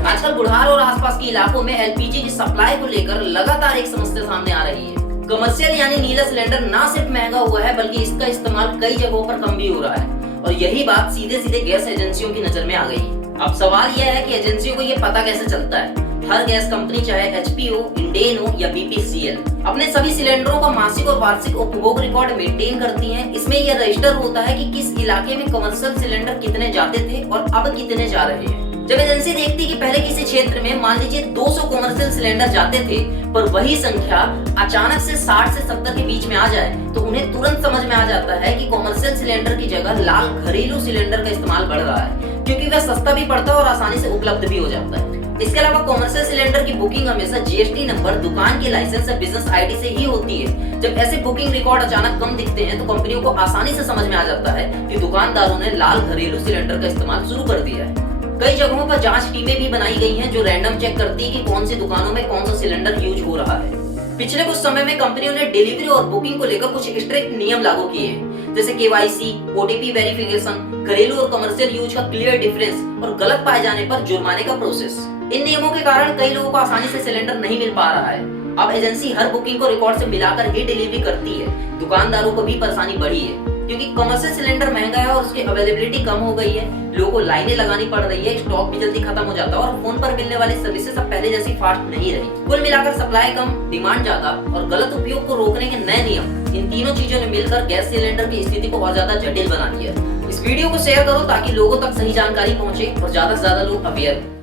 आजकल बुढ़ार और आसपास के इलाकों में एलपीजी की सप्लाई को लेकर लगातार एक समस्या सामने आ रही है। कमर्शियल यानी नीला सिलेंडर ना सिर्फ महंगा हुआ है बल्कि इसका इस्तेमाल कई जगहों पर कम भी हो रहा है और यही बात सीधे सीधे गैस एजेंसियों की नजर में आ गई। अब सवाल यह है कि एजेंसियों को ये पता कैसे चलता है। हर गैस कंपनी चाहे एचपी हो, इंडेन हो या बीपीसीएल अपने सभी सिलेंडरों का मासिक और वार्षिक उपभोग रिकॉर्ड मेंटेन करती हैं। इसमें यह रजिस्टर होता है कि किस इलाके में कमर्शियल सिलेंडर कितने जाते थे और अब कितने जा रहे हैं। जब एजेंसी देखती कि पहले किसी क्षेत्र में मान लीजिए 200 कमर्शियल सिलेंडर जाते थे पर वही संख्या अचानक से 60 से 70 के बीच में आ जाए तो उन्हें तुरंत समझ में आ जाता है कि कमर्शियल सिलेंडर की जगह लाल घरेलू सिलेंडर का इस्तेमाल बढ़ रहा है, क्योंकि वह सस्ता भी पड़ता है और आसानी से उपलब्ध भी हो जाता है। इसके अलावा कमर्शियल सिलेंडर की बुकिंग हमेशा जीएसटी नंबर, दुकान के लाइसेंस या बिजनेस आईडी से ही होती है। जब ऐसे बुकिंग रिकॉर्ड अचानक कम दिखते हैं तो कंपनियों को आसानी से समझ में आ जाता है कि दुकानदारों ने लाल घरेलू सिलेंडर का इस्तेमाल शुरू कर दिया है। कई जगहों पर जांच टीमें भी बनाई गई हैं जो रैंडम चेक करती है कि कौन सी दुकानों में कौन सा सिलेंडर यूज हो रहा है। पिछले कुछ समय में कंपनियों ने डिलीवरी और बुकिंग को लेकर कुछ स्ट्रिक्ट नियम लागू किए हैं, जैसे केवाईसी, ओटीपी वेरिफिकेशन, घरेलू और कमर्शियल यूज का क्लियर डिफरेंस और गलत पाए जाने पर जुर्माने का प्रोसेस। इन नियमों के कारण कई लोगों को आसानी से सिलेंडर नहीं मिल पा रहा है। अब एजेंसी हर बुकिंग को रिकॉर्ड से मिलाकर ही डिलीवरी करती है। दुकानदारों को भी परेशानी बढ़ी है क्योंकि कमर्शियल सिलेंडर महंगा है और उसकी अवेलेबिलिटी कम हो गई है। लोगों को लाइनें लगानी पड़ रही है, स्टॉक भी जल्दी खत्म हो जाता है और फोन पर मिलने वाली सर्विसेज अब पहले जैसी फास्ट नहीं रही। कुल मिलाकर सप्लाई कम, डिमांड ज्यादा और गलत उपयोग को रोकने के नए नियम, इन तीनों चीजों ने मिलकर गैस सिलेंडर की स्थिति को और ज्यादा जटिल बना दिया। इस वीडियो को शेयर करो ताकि लोगों तक सही जानकारी पहुंचे और ज्यादा से ज्यादा लोग अवेयर हो।